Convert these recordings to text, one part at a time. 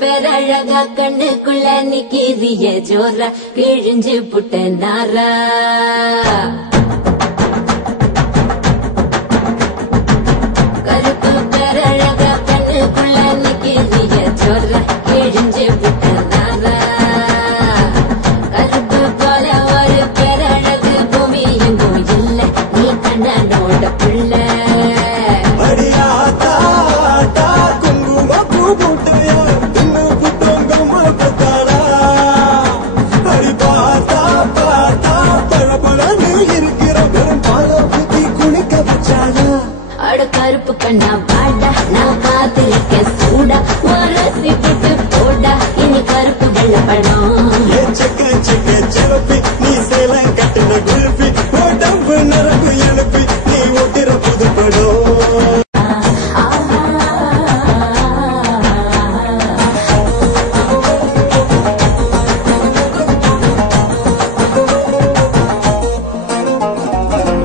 பேரழகா கண்ணுக்குள்ள நிக்கிறிய ஜோரா கிழிஞ்சு புட்ட நாரா கருப்பு பேரழகா கண்ணுக்குள்ள நிக்கிறிய ஜோரா கிழிஞ்சு புட்ட நாரா கருப்பு போல ஒரு பேரழகு பூமி எங்கும் இல்ல நீ கண்ணனோட புள்ள கருப்பு கண்ணா வாடா நான் காத்திருக்க சூடா மரசி விட்டு போடா இனி கருப்பு வெள்ளப்படம் நீ சேலம் கட்டின குல்பி உடம்பு நரம்பு எழுப்பி நீ ஓட்டுற புதுப்படம்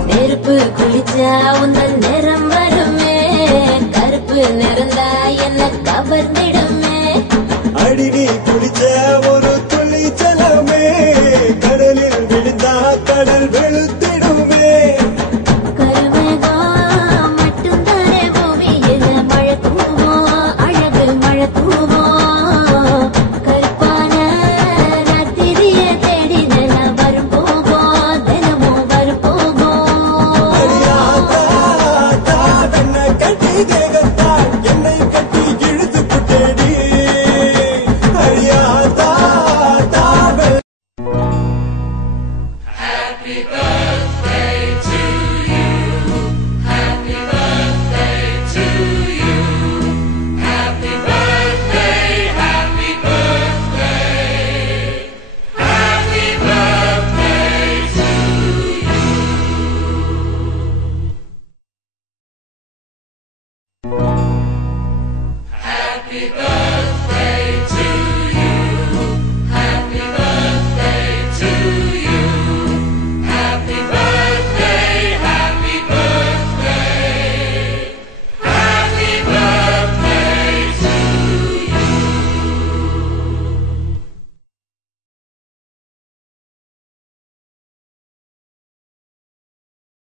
நெருப்பு குளிச்சா உந்தன் நிறம் வருமே கருப்பு நிறந்தா என்ன கவர்ந்திடுமே அடி நீ குளிச்ச ஒரு துளி ஜலமே கடலில் விழுந்தா கடல் வெளுத்திடுமே கருமேகம் மட்டும்தானே பூமியில மழை தூவோம் அழகு மழை தூவோம் கருப்பான ராத்திரிய தேடி நான் வரும் போவோம் தினமும் வரும் போவோம் கட்டி தேகத்தா என்னை கட்டி இழுத்து புட்டேடி அழியாதா தாவல். Happy birthday to you. Happy birthday to you. Happy birthday, happy birthday. Happy birthday to you. Happy birthday.